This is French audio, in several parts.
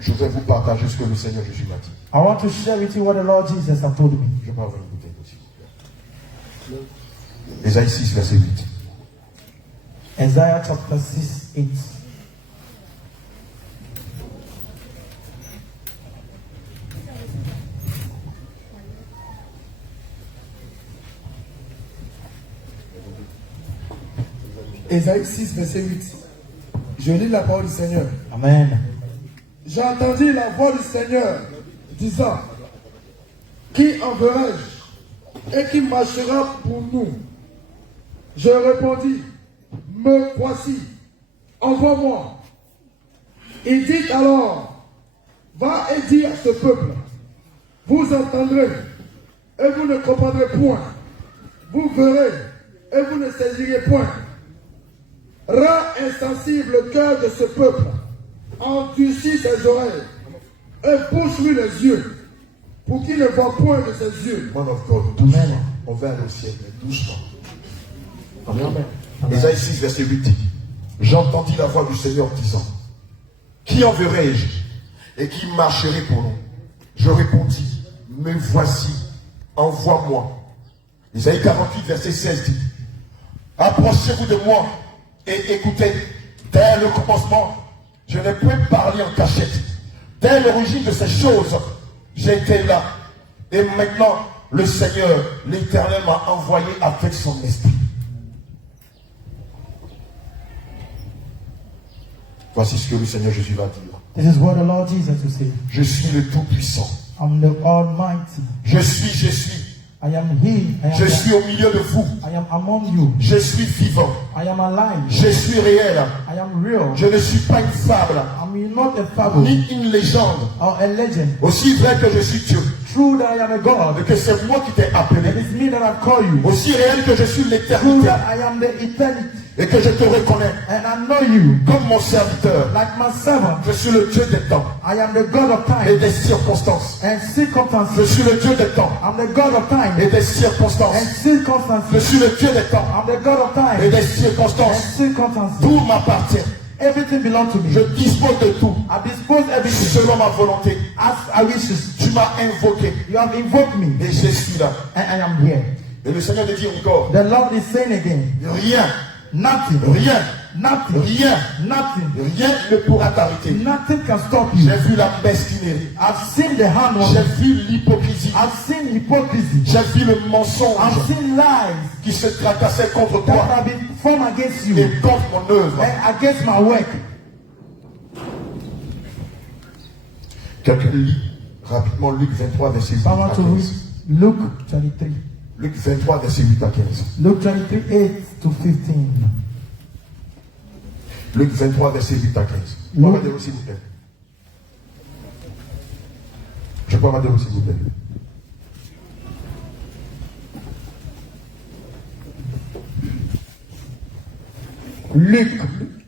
je vais vous partager ce que le Seigneur Jésus m'a dit. I want to share with you what the Lord Jesus has told me. Je vais avoir une bouteille aussi. Ésaïe 6, verset 8. Isaiah chapter 6, 8. Ésaïe 6, verset 8. Je lis la parole du Seigneur. Amen. J'ai entendu la voix du Seigneur disant, qui enverrai-je et qui marchera pour nous? Je répondis, me voici, envoie-moi. Il dit alors, va et dis à ce peuple, vous entendrez et vous ne comprendrez point. Vous verrez et vous ne saisirez point. Rends insensible le cœur de ce peuple, endurcis ses oreilles et bouche-lui les yeux, pour qu'il ne voie point de ses yeux. Man of God, doucement. On va aller au ciel, mais doucement. Amen. Ésaïe 6, verset 8 dit, j'entendis la voix du Seigneur disant, qui enverrai-je et qui marcherait pour nous? Je répondis, me voici, envoie-moi. Ésaïe 48, verset 16 dit, approchez-vous de moi et écoutez, dès le commencement, je n'ai point parlé en cachette. Dès l'origine de ces choses, j'étais là. Et maintenant, le Seigneur, l'Éternel, m'a envoyé avec son esprit. Voici ce que le Seigneur Jésus va dire. This is what the Lord Jesus will say. Je suis le Tout-Puissant. I'm the Almighty. Je suis. I am He. Je suis au milieu de vous. I am among you. Je suis vivant. I am alive. Je suis réel. I am real. Je ne suis pas une fable, I'm not a fable ni une légende. or a legend. Aussi vrai que je suis Dieu, True that I am a God. et que c'est moi qui t'ai And appelé. it's me that I call you. Aussi réel que je suis True l'éternité, that I am the eternity. et que je te reconnais And I know you. comme mon serviteur. Like my servant. Je suis le Dieu des temps I am the God of et time des circonstances. and circumstances. Je suis le Dieu des temps I'm the God of time et des and circonstances. Je circumstances. suis le Dieu des temps I'm the God of et time des and circonstances. circumstances. Tout m'appartient. Everything belongs to Je me. dispose de tout I dispose everything selon ma volonté. as I wishes. Tu m'as invoqué You have invoked me et je suis là. and I am here. Et le Seigneur te dit encore, The Lord is saying again, rien, nothing, rien, nothing, rien, nothing, rien ne pourra t'arrêter. nothing can stop you. J'ai vu la mesquinerie. I've seen the hand J'ai work. vu l'hypocrisie. I've seen hypocrisy. J'ai vu le mensonge I've seen lies qui se tracassait contre that toi have been formed against you et contre mon œuvre. and against my work. Quelqu'un lit rapidement Luc 23, verset 8 à Someone to read 15. Luke 23. Luc 23, verset 8 à 15. Luke 23, 8 to 15. Luc 23, verset 8 à 15. Je peux m'aider s'il vous plaît. Je peux m'aider s'il vous plaît. Luc,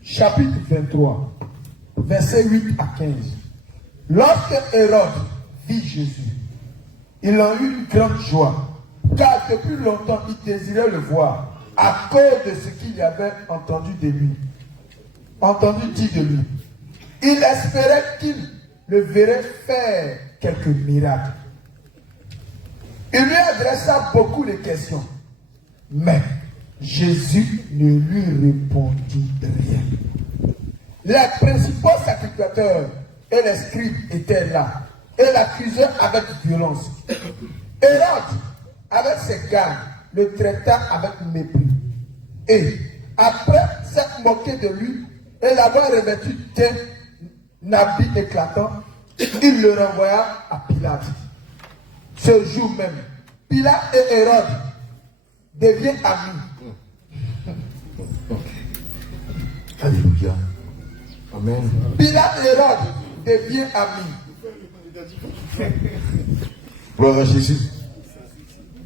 chapitre 23, verset 8 à 15. Lorsque Hérode vit Jésus, il en eut une grande joie, car depuis longtemps il désirait le voir, à cause de ce qu'il y avait entendu de lui, entendu dire de lui. Il espérait qu'il le verrait faire quelques miracles. Il lui adressa beaucoup de questions, mais Jésus ne lui répondit rien. Les principaux sacrificateurs et les scribes étaient là et l'accusaient avec violence. Hérode, avec ses gardes, le traita avec mépris. Et après s'être moqué de lui et l'avoir revêtu d'un habit éclatant, il le renvoya à Pilate. Ce jour même, Pilate et Hérode deviennent amis. Alléluia. Amen. Pilate et Hérode deviennent amis. Gloire à Jésus.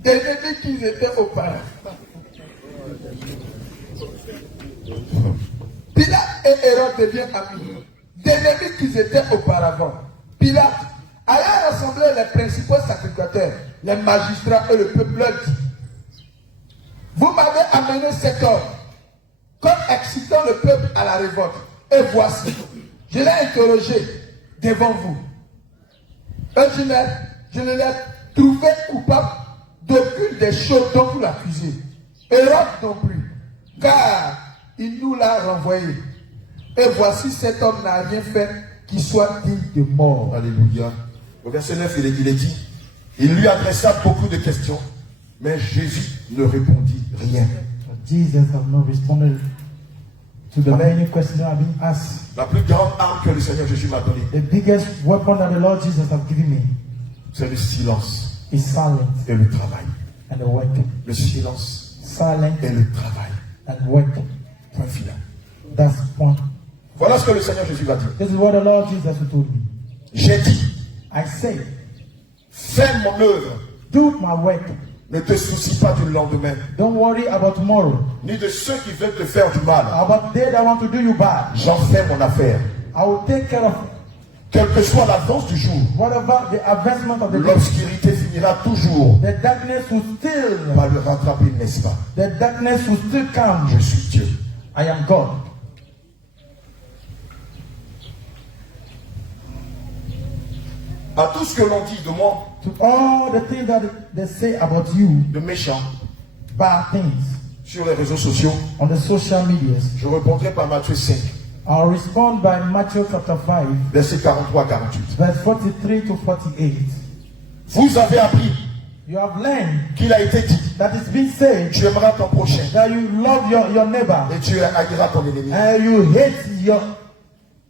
Des ennemis qu'ils étaient auparavant. Pilate et Hérode deviennent amis. Des ennemis qu'ils étaient auparavant. Pilate ayant rassemblé les principaux sacrificateurs, les magistrats et le peuple leur dit: vous m'avez amené cet homme comme excitant le peuple à la révolte. Et voici, je l'ai interrogé devant vous. Et je ne l'ai trouvé coupable d'aucune des choses dont vous l'accusez. Hérode non plus, car il nous l'a renvoyé. Et voici, cet homme n'a rien fait qui soit digne de mort. Alléluia. Au verset 9, il est dit, il lui adressa beaucoup de questions, mais Jésus ne répondit rien. Jesus has not responded to the many questions that have been asked. La plus grande arme que le Seigneur Jésus m'a donnée, The biggest weapon that the Lord Jesus has given me c'est le silence is silence et le travail. and the work. Le silence Silence et le travail. and work. Point final. That's one. Voilà ce que le Seigneur Jésus va dire. This is what the Lord Jesus told me. J'ai dit, I say, fais mon œuvre. do my work. Ne te soucie pas du lendemain, Don't worry about tomorrow. ni de ceux qui veulent te faire du mal. About they that want to do you bad. J'en fais mon affaire. I will take care of Quelle que soit l'avance du jour, whatever the advancement of the day. l'obscurité finira toujours The darkness will still, par le rattraper, n'est-ce pas? the darkness will still come. Je suis Dieu. I am God. À tout ce que l'on dit de moi, To all the things that they say about you, de méchant, bad things, sur les réseaux sociaux, on the social medias, je répondrai par Matthieu 5, I'll respond by Matthew chapter 5, versets 43 à 48. verse 43 to 48. Vous avez appris You have learned qu'il a été dit, that it's been said tu aimeras ton prochain that you love your neighbor et tu haïras ton ennemi. and you hate your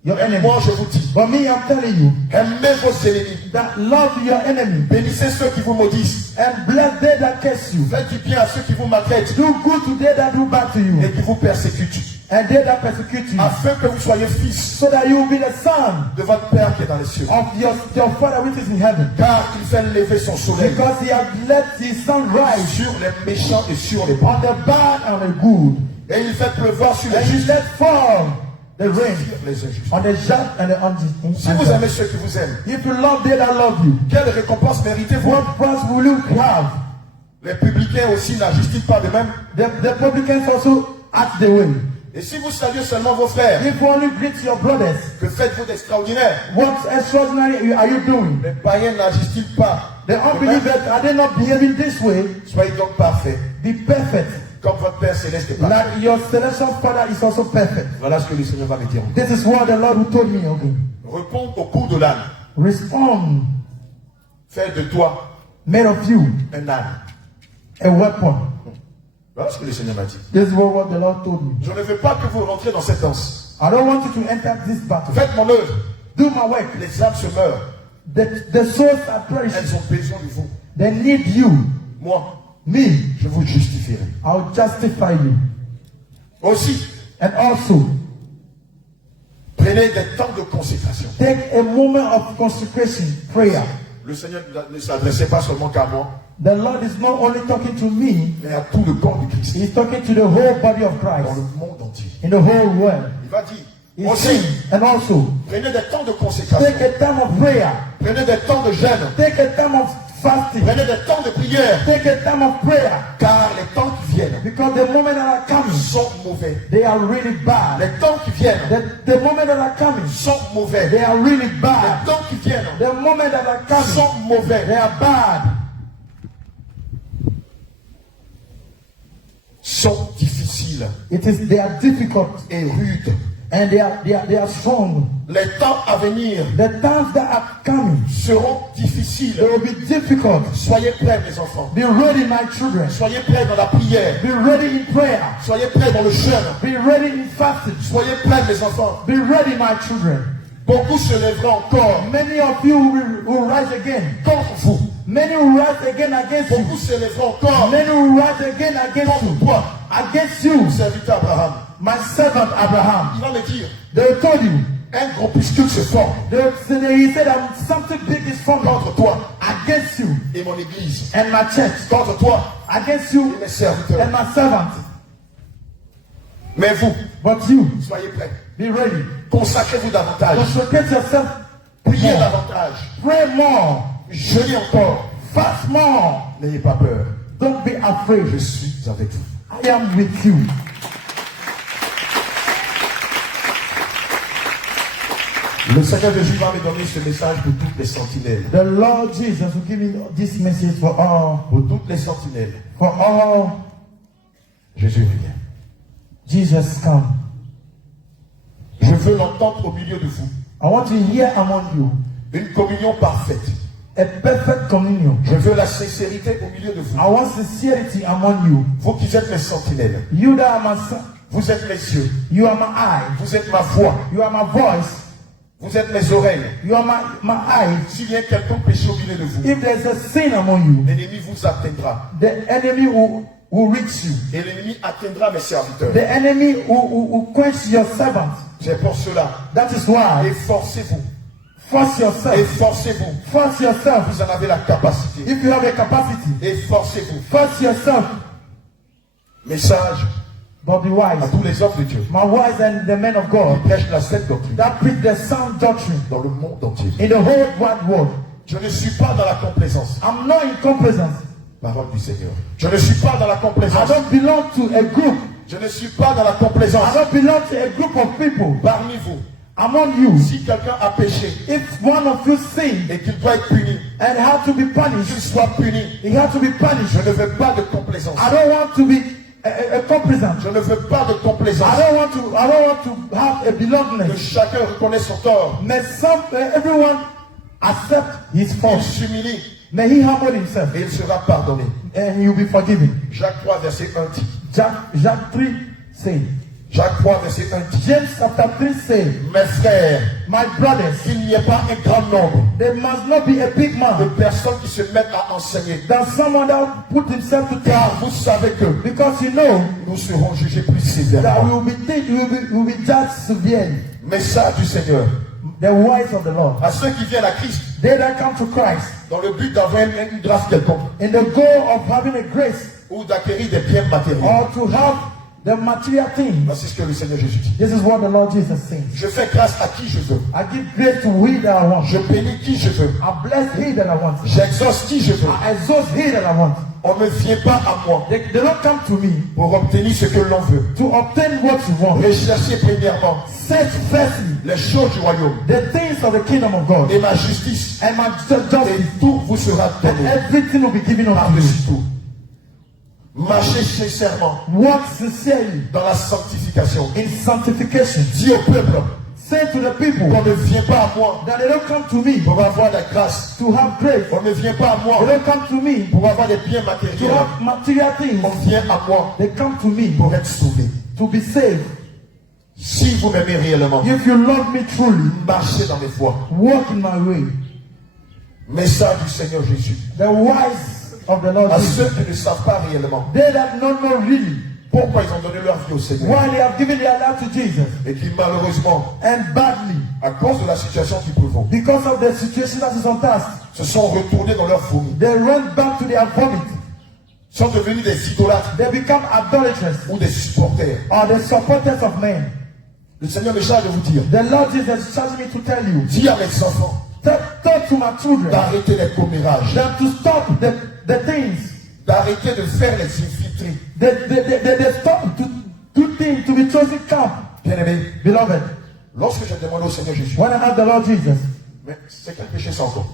Et enemy. moi je vous dis, But me, I'm telling you aimez vos ennemis, that love your enemy bénissez ceux qui vous maudissent, and bless they that curse you. faites du bien à ceux qui vous maltraitent Do good to they that do bad to you et qui vous persécutent, and they that persecute you, afin que vous soyez fils so that you will be the son de votre Père qui est dans les cieux. of your Father which is in heaven. Car il fait lever son soleil Because he has let his sun rise sur les méchants et sur les bons. on the bad and the good, Et il fait pleuvoir sur les and he justes let fall the rain et les injustes. on the just and the unjust. Si vous aimez ceux qui vous aiment, If you love they that love you, quelle récompense méritez-vous? what price will you have? Les publicains aussi n'agissent-ils pas de même? The publicans also act the way. Et si vous saluez seulement vos frères, If you only greet your brothers, que faites-vous d'extraordinaire? what extraordinary are you doing? Les païens n'agissent-ils pas The de même? unbelievers, are they not behaving this way? Soyez donc parfaits, Be perfect, comme votre Père Céleste est parfait. like your celestial Father is also perfect. Voilà ce que le Seigneur va me dire. This is what the Lord who told me. Okay. Réponds au coup de l'âne. Respond, Fais de toi made of you, un âne. a weapon. Voilà ce que le Seigneur m'a dit. This is what the Lord told me. Je ne veux pas que vous rentriez dans cette danse. I don't want you to enter this battle. Faites mon œuvre. Do my work. Les âmes se meurent. The souls are perishing. Elles ont besoin de vous. They need you. Moi, Me, je vous justifierai. I'll justify you. Aussi, And also, prenez des temps de consécration. take a moment of consecration, prayer. Le Seigneur ne s'adressait pas seulement qu'à moi, The Lord is not only talking to me, mais à tout le corps de Christ, He's talking to the whole body of dans Christ, le monde entier. in the whole world. Il va dire, He's aussi, saying, and also, prenez des temps de consécration. take a time of prayer, Prenez des temps de jeûne. take a time of fasting, Prenez des temps de prière. take a time of prayer, Car les temps qui viennent because the moments that are coming, sont mauvais. they are really bad. Les temps qui viennent The moments that are coming, sont mauvais. they are really Les bad. temps qui viennent The moments that are coming, sont mauvais. they are bad. Sont difficiles They are difficult et rudes. and they are strong. Les temps à venir The times that are coming, seront they difficiles. will be difficult. Soyez prêts, mes enfants. Be ready, my children. Soyez prêts dans la prière. Be ready in prayer. Soyez prêts dans le jeûne. Be ready in fasting. Soyez prêts, mes enfants. Be ready, my children. Beaucoup se lèveront encore Many of you will rise again. contre vous. Many will rise again against you. Beaucoup se lèveront encore Many will rise again against contre you. toi. Against you, Serviteur Abraham. my servant Abraham. Il va me dire, They told you. un groupuscule se forme He said that something big is forming contre toi against you et mon église. and my church. Contre toi Against you et mes serviteurs. and my servant. Mais vous, But you, soyez prêts. be ready. Consacrez-vous davantage. Consecrate yourself. Priez more. davantage. Pray more. Jeûnez encore. Fast more. N'ayez pas peur. Don't be afraid. Je suis avec vous. I am with you. Le Seigneur Jésus va me donner ce message pour toutes les sentinelles. The Lord Jesus will give me this message for all. Pour toutes les sentinelles. For all. Jésus revient. Jesus come. Je veux l'entendre au milieu de vous. I want to hear among you Une communion parfaite. a perfect communion. Je veux la sincérité au milieu de vous. I want sincerity among you. Vous qui êtes mes sentinelles. You that are my son. Vous êtes mes yeux. You are my eye. Vous êtes ma voix. You are my voice. Vous êtes mes oreilles. You are my eyes. S'il y a quelqu'un péché au milieu de vous, If there's a sin among you, l'ennemi vous atteindra. the enemy will reach you. Et l'ennemi atteindra mes serviteurs. The enemy will quench your servants. C'est pour cela. That is why. Efforcez-vous. Force yourself. Efforcez-vous. Force yourself. Vous en avez la capacité. If you have a capacity, Efforcez-vous. force yourself. Message But be à wise. tous les hommes de Dieu. My wise and the men of God Qui prêchent la sainte doctrine that preach the sound doctrine dans le monde entier. in the whole wide world. Je ne suis pas dans la complaisance. I'm not in complaisance. Parole du Seigneur. Je ne suis pas dans la I complaisance. don't belong to a group. Je ne suis pas dans la I complaisance. don't belong to a group of people. Parmi vous, Among you, si quelqu'un a péché if one of you sinned et qu'il doit être puni, and had to be qu'il punished, soit puni. he had to be punished. Je ne veux pas de complaisance. I don't want to be a complaisant. Je ne veux pas de complaisance. I don't want to have a Que belongingness. chacun reconnaisse son tort. May everyone accept his Il fault. s'humilie May he humble himself et il sera pardonné. and he will be forgiven. Jacques 3, verset 1 dit. Jacques 3 say. Jacques 3, verset 1 dit. James chapter 3 say, Mes frères, my brothers, qu'il n'y ait pas un grand nombre there must not be a big de man personnes qui se mettent à enseigner. than someone that put himself to Car task. vous savez que Because you know nous serons jugés plus that sévèrement. we will be judged severely. Message du Seigneur. The words of the Lord. À ceux qui viennent à Christ They that come to Christ dans le but d'avoir une grâce quelconque in the goal of having a grace ou d'acquérir des biens matériels. or to have the material things. Voici ce que le Seigneur Jésus dit. This is what the Lord Jesus says. Je fais grâce à qui je veux. I give grace to he that I want. Je bénis qui je veux. I bless he that I want. J'exauce qui je veux. I exalt he that I want. On ne vient pas à moi They don't come to me pour obtenir ce que l'on veut. to obtain what you want. Recherchez premièrement Search firstly les choses du royaume the things of the kingdom of God et ma justice, and my et justice, tout vous sera and donné everything will be given unto par-dessus you. tout. Marchez sincèrement Walk sincerely dans la sanctification. in sanctification. Dis au peuple Say to the people qu'on ne vient pas à moi that they don't come to me pour avoir la grâce. to have grace. On ne vient pas à moi They don't come to me pour avoir des biens to matériels. have material things. On vient à moi They come to me pour être sauvé. to be saved. Si vous m'aimez réellement, If you love me truly, marchez dans mes voies. walk in my way. Message du Seigneur Jésus. The wise of the Lord À Jesus. ceux qui ne savent pas réellement They that don't know really pourquoi ils ont donné leur vie au Seigneur why they have given their life to Jesus, et qui malheureusement, and badly à cause de la situation qu'ils prévaut, because of the situation that is on task, se sont retournés dans leur fourmi, they run back to their vomit. sont devenus des idolâtres They become idolatrous ou des supporters. or the supporters of men. Le Seigneur me charge de vous dire, The Lord Jesus charged me to tell you, dis à mes enfants talk to my children, d'arrêter les commérages, that to stop the things, d'arrêter de faire les infiltrés. they stop to do things to be chosen camp. Bien-aimés, Beloved, lorsque je demande au Seigneur Jésus, when I asked the Lord Jesus, mais c'est quel péché ça encore?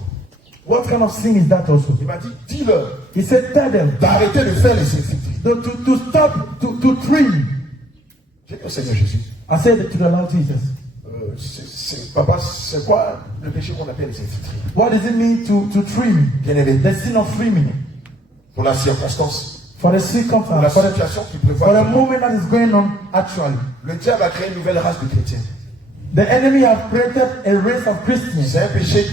what kind of sin is that also? Il m'a dit, dis-leur He said, tell them d'arrêter de faire les infiltrés. to stop to trim. J'ai dit au Seigneur Jésus, I said it to the Lord Jesus. Papa, c'est quoi le péché qu'on appelle les infiltrés? What does it mean to trim? Bien-aimé, The sin of trimming. pour la circonstance, For the pour la circumstance, for situation qui the prévoit. moment that is going on actually. Le diable a créé une nouvelle race de chrétiens. The enemy have created a race of Christians. C'est un péché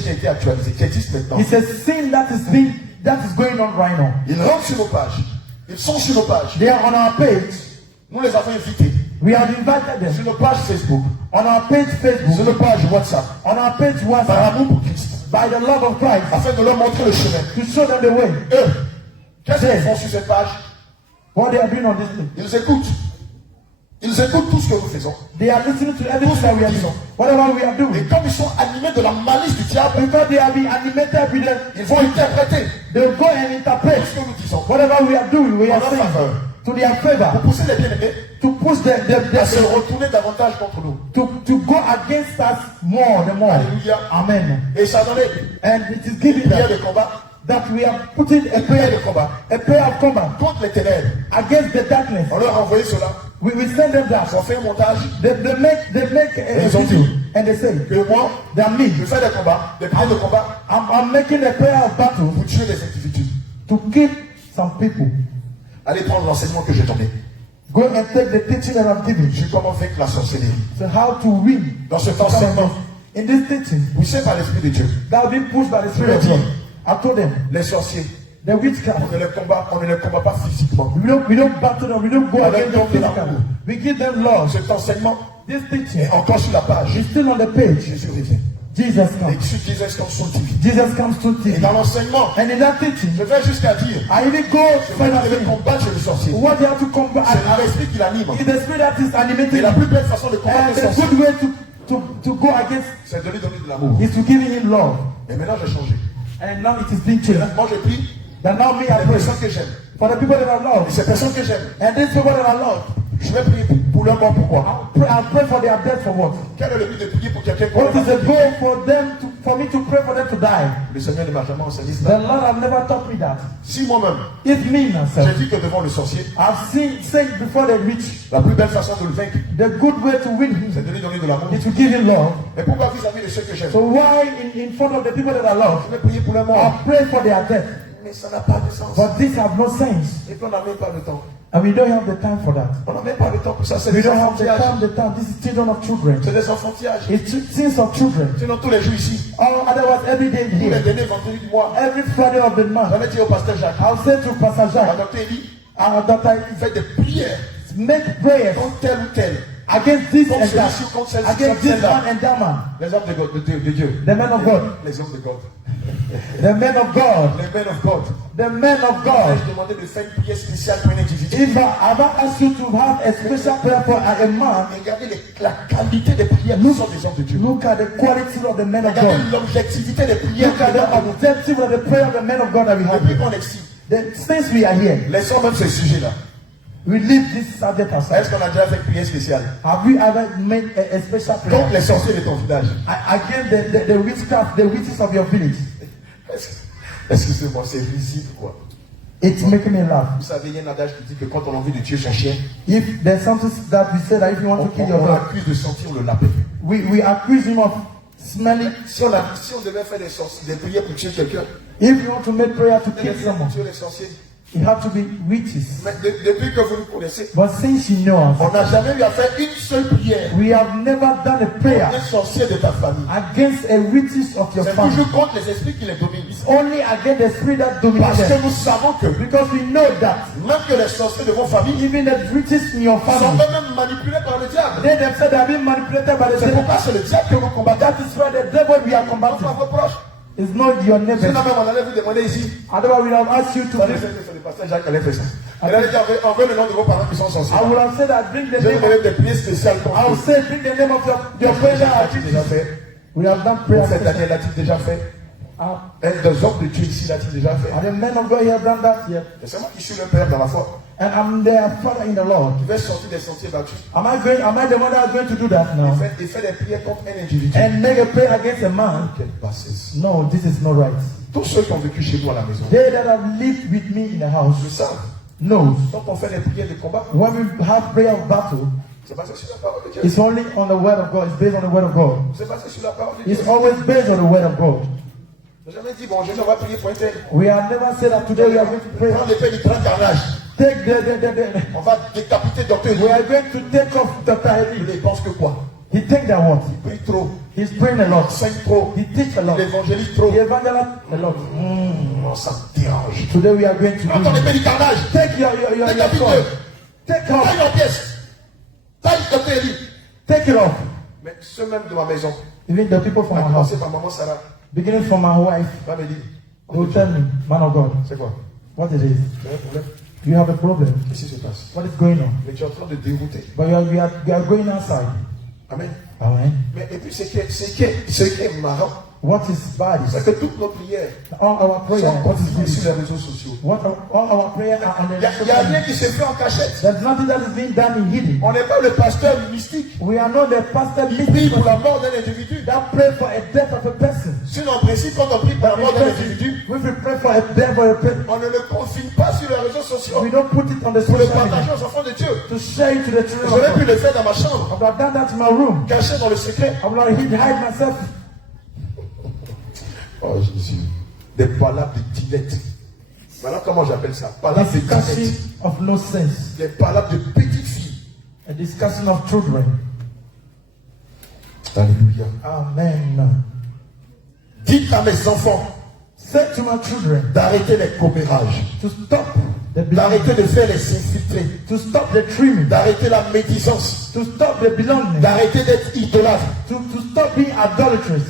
qui a été actualisé, qui existe maintenant. It's a sin that is going on right now. Ils rentrent sur nos pages. Ils sont sur nos pages. They are on our page. Nous les avons invités. We have invited them Sur nos pages Facebook. on our page Sur Facebook, nos pages WhatsApp. on our page Par WhatsApp, amour pour Christ. by the love of Christ, Afin de leur montrer le chemin. to show them the way. Eux, qu'est-ce qu'ils font sur cette page? What they are doing on this thing. Ils écoutent. Ils écoutent tout ce que nous faisons. They are listening to everything that we are doing. Whatever we are Et doing. comme ils sont animés de la malice du diable, Because they have been animated with them, ils vont interpréter they will go and interpret tout ce que nous disons whatever we are doing, we en are leur saying faveur. to to their pour favor, pousser les bien-aimés to push à se retourner davantage contre nous. to go against us more, the more. Alléluia. Amen. Et ça a donné And it is une given prière that, de combat, that we are putting une prière de combat a prayer of combat contre les ténèbres. against the darkness. On leur a envoyé cela. We send them that. On fait un montage They make a Ils ont video, dit and they say que moi, that me, je fais des combats, des prières de combat I'm making a prayer of battle pour tuer les individus. to kill some people. Allez prendre l'enseignement que j'ai donné. Go and take the teaching that I'm giving. Sur comment vaincre la sorcellerie. So how to win. Dans cet enseignement, In this teaching, poussé par l'Esprit de Dieu, that will be pushed by the Spirit of God. I told them, les sorciers, the witchcraft, on ne les combat pas physiquement. we don't battle them, we don't go On against leur them donne de physically. l'amour. We give them love. Cet enseignement This teaching est encore sur la page. is still on the page. Jésus revient. Jesus Et comes. sur Jesus comme son TV. Jesus comes to Et teach. dans l'enseignement, And in that teaching, je vais jusqu'à dire, I even go vous further devez saying, combattre le sorcier. what you have to combat. C'est l'esprit qui l'anime. It's the spirit that is Et animating la you. plus belle façon de combattre And le the sorcier, good way to go against c'est de lui donner de l'amour. is to give him love. Et maintenant, j'ai changé. And now it is being changed. Moi, je prie That now me I les pray personnes que j'aime. for the people that I Et love. ces personnes que j'aime, And these people that I love, je vais prier pour leur mort. Pourquoi? I pray for their death for what? Quel est le but de prier pour quelqu'un qui What is va the goal for me to pray for them to die? Le Seigneur ne m'a jamais enseigné The cela. Lord have never taught me that. Si moi-même, If me j'ai myself, dit que devant le sorcier, I've said before the witch, la plus belle façon de le vaincre, the good way to win c'est him de lui donner de l'amour. is to give him love. Et pourquoi vis-à-vis de ceux que j'aime? So why in front of the people that I love, Je vais prier pour leur mort. I pray for their death? Mais ça n'a pas de sens. But these have no sense. Et puis on n'a même pas le temps. And we don't have the time for that. On n'a même pas le temps pour ça. C'est We des don't have enfantillages. the time. This is children of children. C'est des enfantillages. It's things of children. Sinon, tous les jours ici, Or otherwise every day tous les here, derniers vendredis du mois, every Friday of the month, j'avais dit au pasteur Jacques, I'll say to Pastor à Jacques, docteur Elie, that il fait des prières I make prayers contre tel ou tel. against this Contre and that, celui-ci, contre celle-ci, against contre this celle-là. man and that man, Les hommes de Dieu. the men of God, Les hommes de God. the men of God, Les men of God. the men of God. Je demandais de faire une prière spéciale pour un individu. If I ever ask you to have a special prayer for a man, Regardez la qualité des prières qui sont des hommes de Dieu. look at the quality of the men of Regardez God. l'objectivité des prières. Look at the objective of the prayer of the men of God that we have. Depuis qu'on est ici, Since we are here, laissons même ce sujet-là. we leave this subject aside. Est-ce qu'on a déjà fait une prière spéciale Have we ever made a special contre prayer les sorciers de ton village? against the witchcraft, the witches of your village? Excusez-moi, c'est risible quoi. It's making me laugh. Vous savez, il y a un adage qui dit que quand on a envie de tuer son chien, If there's something that we say that if you want to kill your on dog, accuse de sentir le lapin. we accuse him of smelling. Si on devait faire des prières pour tuer quelqu'un, If you want to make prayer to kill someone, tuer les sorciers. it have to be witches. Mais depuis que vous nous connaissez, But since you know us, on n'a jamais eu à faire une seule prière we have never done a pour prayer un sorcier de ta famille. against a witches of your C'est family. toujours contre les esprits qui les dominent. Only against the spirit that dominates Parce que them. nous savons que Because we know that même que les sorciers de vos familles even the witches in your sont family, eux-mêmes manipulés par le diable. they themselves have been manipulated by the C'est devil. pourquoi c'est le diable que vous combattez. That is why the devil we are Non combating pas vos proches. is not your neighbor. Sinon même on allait vous demander ici. Otherwise, we have asked you to Ça, bring. c'est le pasteur Jacques qui allait faire ça. Elle allait dire on veut le nom de vos parents qui sont sorciers. I would have said that bring the Je vais name vous of, donner des prières spéciales I contre would eux. say bring the name of your prayer. L'a-t-il déjà fait? We have done prayer. Prophète Daniel l'a-t-il déjà fait? Un des hommes de Dieu ici l'a-t-il déjà fait? And the men of God have done that here. Et c'est moi qui suis le père dans la foi. And I'm their father in the Lord. Je vais sortir des sentiers battus. Am I the one that is going to do that now? Il fait des prières contre un individu. And make a prayer against a man? Quelle bassesse. No, this is not right. Tous ceux qui ont vécu chez nous à la maison, They that have lived with me in the house le savent. knows. Quand on fait des prières de combat, When we have prayer of battle, c'est basé sur la parole de Dieu. it's only on the word of God. It's based on the word of God. C'est basé sur la parole de Dieu. It's always based on the word of God. Je n'ai jamais dit, bon, je vais prier pour un tel. We have never said that today we are going to pray. Prends l'épée du grand carnage. Take On va décapiter docteur we Elie. are going to take off Dr. Il Eli. pense que quoi? He think that what? Il prie trop. He's praying a Il lot. enseigne trop. He teach a lot. Il évangélise trop. He evangelize a lot. Non, ça me dérange. Today we are going to Prends ton do. épée du carnage. Take your Décapite-le. sword. Take off. Taille en pièces. Taille docteur Elie. Take it off. Mais ceux même de ma maison, Even the people from à our house, commencer par maman Sarah, beginning from my wife, va me dire, they will tell me, man of God, c'est quoi? what it is. Tu as un problème? You have a problem. Qu'est-ce qui se passe? What is going on? Mais tu es en train de dérouter. But you are going outside. Amen. Amen. Mais et puis ce qui est marrant, What is bad is c'est que toutes nos prières all our prayers. sont continuées sur les réseaux sociaux. All our prayers are on the Il n'y a rien qui se fait en cachette. There's nothing that is being done in hidden. On n'est pas le pasteur mystique We are not the pastor qui prie pour la mort d'un individu. that pray for a death of a person. Sinon, en principe, quand on prie pour la mort d'un individu, We will pray for a death of a person. on ne le confine pas sur les réseaux sociaux We don't put it on the pour le social partager media aux enfants de Dieu. to share it to the children. J'aurais pu of God. le faire dans ma chambre, I would have done that in my room. caché dans le secret. I would have hide myself. Oh Jésus. Des palabres de tinette. Voilà comment j'appelle ça. Palabres de Discussion tinette. of no sense. Des palabres de petites filles. A discussion of children. Alléluia. Amen. Dites à mes enfants Say to my children d'arrêter les commérages, to stop the d'arrêter de faire les infiltrés, to stop the trimming, d'arrêter la médisance, to stop the belonging, d'arrêter d'être idolâtre. to stop being idolatrous.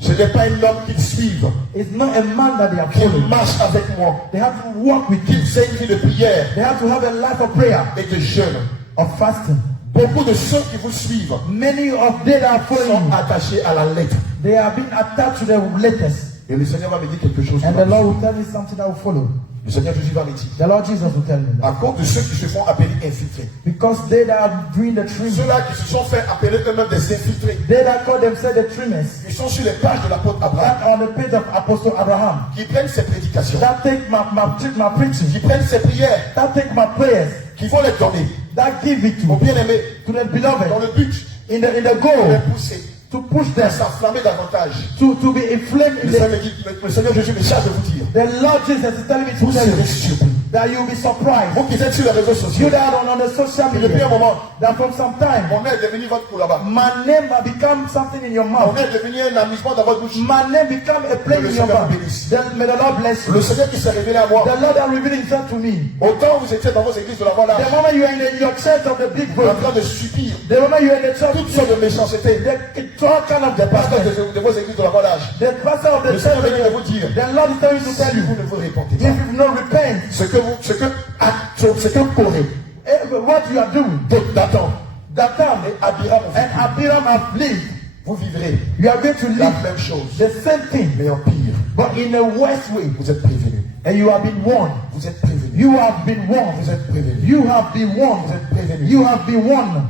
Ce n'est pas un homme qu'ils suivent, It's not a man that they are qui following. marche avec moi, They have to walk with you. qu'ils aient une vie de prière They have to have a life of prayer, et de jeûne. of fasting. Beaucoup de ceux qui vous suivent Many of them that are following sont you, attachés à la lettre. they are being attached to the letters. Et le Seigneur va me dire quelque chose. And the Lord will tell me something that will follow. Le Seigneur Jésus va me dire. The Lord Jesus will tell me that. À cause de ceux qui se font appeler infiltrés. Because they that are doing the trimming, Ceux-là qui se sont fait appeler eux-mêmes des infiltrés. they that call themselves the trimmers, Ils sont sur les pages de l'apôtre Abraham. that on the page of Apostle Abraham, Qui prennent ses prédications. that take my preaching, Qui prennent ses prières. that take my prayers, Qui vont les donner that give it aux to bien-aimés. the Dans beloved, le but in the de goal les pousser. to push À them, s'enflammer davantage. to be inflamed in Le Seigneur the, me dit, le Seigneur Jésus me charge de vous dire. the Lord Jesus is telling me Vous to tell serez you surpris. that you'll be surprised. Vous qui êtes sur les réseaux You sociaux. that are on the social Depuis un media, moment, that from some time, mon nom est devenu votre là-bas. my name has become something in your Mon mouth. nom est devenu un amusement dans votre bouche. My name become a plague in your mouth. Then may the Lord bless you. Le Seigneur qui s'est révélé à moi. The Lord has revealed himself to me. Autant vous étiez dans vos églises de la voie The large, moment you are in your church of the big en book, train de subir the moment you are in the church, toutes sortes de méchanceté, all kind of des pasteurs department, de vos églises de la voie large. the pastor of the Le Seigneur church, vient de vous dire, the Lord is telling you to si tell you, vous ne vous répentez if pas, you not repent, ce que Corée, what you are doing, Dathan Dathan et Abiram ont and vécu, Abiram have lived, vous vivrez you are going to la live même chose, the same thing, mais en pire. but in a worse way. Vous êtes prévenus. And you have been warned. Vous êtes prévenus. You have been warned. Vous êtes prévenus. You have been warned. Vous êtes prévenus. You have been warned.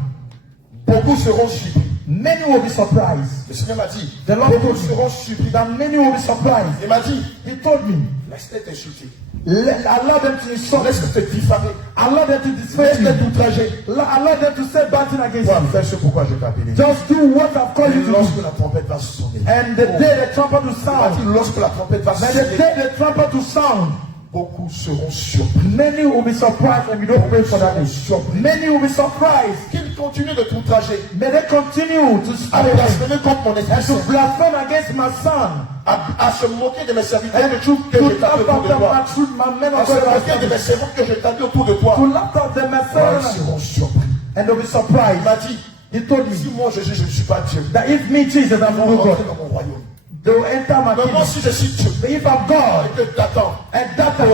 Beaucoup seront surpris. Many will be surprised. Le Seigneur m'a dit, The Lord beaucoup told me seront surpris. that many will be surprised. Il m'a dit, He told me, laisse-les t'insulter. allow them to insult you. Laisse-les te diffamer. Allow them to disgrace Laisse-les you. t'outrager. Allow them to say bad things against Toi, you. fais ce pourquoi je t'ai appelé. Just do what I've called you Et to do. lorsque la trompette va sonner. And the day the trumpet will Il m'a dit, sound, lorsque la trompette va and the sonner, day the trumpet will sound, beaucoup seront surpris. many will be surprised when you don't pray for that day. Many will be surprised. Qu'ils continuent de t'outrager, May they continue to à slay blasphémer contre mon and esprit, to blaspheme against my son. à se moquer de mes serviteurs And to que je tape laugh autour de after toi, my truth, my men à of se God, moquer de mes servants que je tape autour de toi. to laugh after my Ils son. seront surpris. And they'll be Il surprised. m'a dit, He told si me moi je ne suis pas Dieu, that if me, Jesus, ils I'm vont no rentrer God, dans mon royaume. they will enter my Mais moi kingdom. si je suis Dieu, But if I'm God, et que t'attends, and Dathan,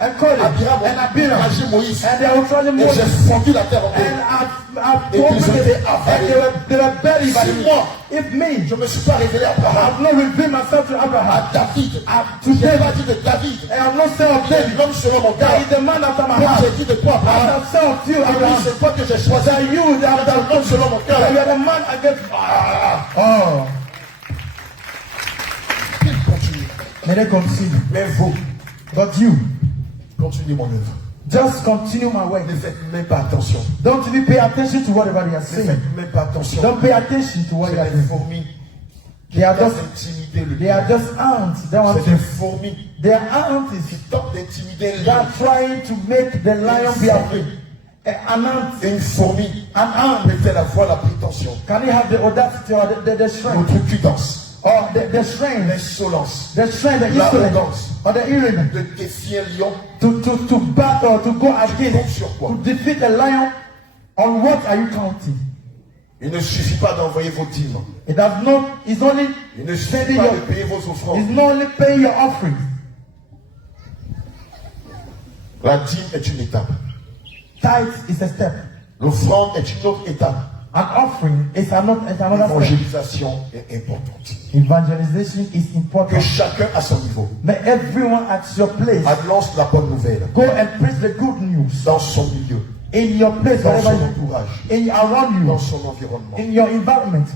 and Korah, and Abiram, Agi Moïse, and they will try to et Moses, j'ai fondu la terre en deux. and I've Et opened ils ont it, été and avalés. they were buried by Si me. moi, If me, je ne me suis pas révélé à Abraham, I've not revealed myself to à Abraham, David, to je n'ai pas David, dit de David, and I'm not saying of David, l'homme selon mon cœur, that is the man after my comme heart. j'ai dit de toi, As Abraham. I've said of you, Et oui, Abraham, c'est toi que j'ai choisi. that you, that C'est un homme selon mon cœur. you are the man against. Oh, Il continue. may they continue. Mais vous, But you, continuez mon œuvre. just continue my way. Ne faites même pas attention. Don't even pay attention to whatever they are Ne saying. faites même pas attention. Don't pay attention to what C'est they are des doing. fourmis qui They are tentent just, d'intimider le they are lion. just ants. They want C'est des to, fourmis they are ants qui tentent d'intimider le that lion. are trying to make the lion be afraid. An ant, Et une fourmi an ant. peut-elle avoir la prétention, Can he have the audacity or the strength l'outrecuidance, or the strength, l'insolence, the strength, the insolence l'arrogance or the arrogance de défier un lion to battle, to go comptes against, sur quoi? to defeat the lion? On what are you counting? Il ne suffit pas d'envoyer vos dîmes. It does not. It's only Il ne suffit sending pas your. de payer vos offrandes. It's not only paying your offering. La dîme est une étape. Tithe is a step. L'offrande est une autre étape. An offering is another step. L'évangélisation est importante. Evangelization is Que important. chacun à son niveau May everyone at your place annonce la bonne nouvelle go and preach the good news dans son milieu, in your place, dans wherever son you entourage, around dans you, son environnement. in your environment.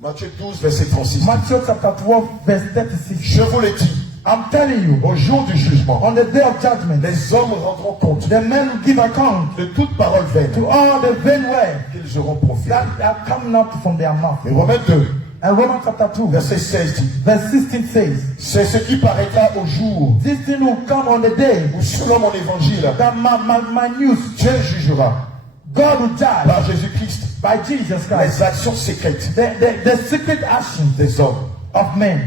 Matthieu 12, verset 36. Matthew chapter 12, verse 36. Je vous l'ai dit, I'm telling you, au jour du jugement, on the day of judgment, les hommes rendront compte the men will give account de toute parole vaine to all the vain words qu'ils auront proférée. that are coming out from their mouth. Et Romains 2, And Romans chapter 2, verset 16 dit, verse 16 says, c'est ce qui paraîtra au jour this thing will come on the day où, selon mon évangile, that my news, Dieu jugera God will judge par Jésus-Christ by Jesus Christ les actions sécrètes the secret actions des hommes. of men.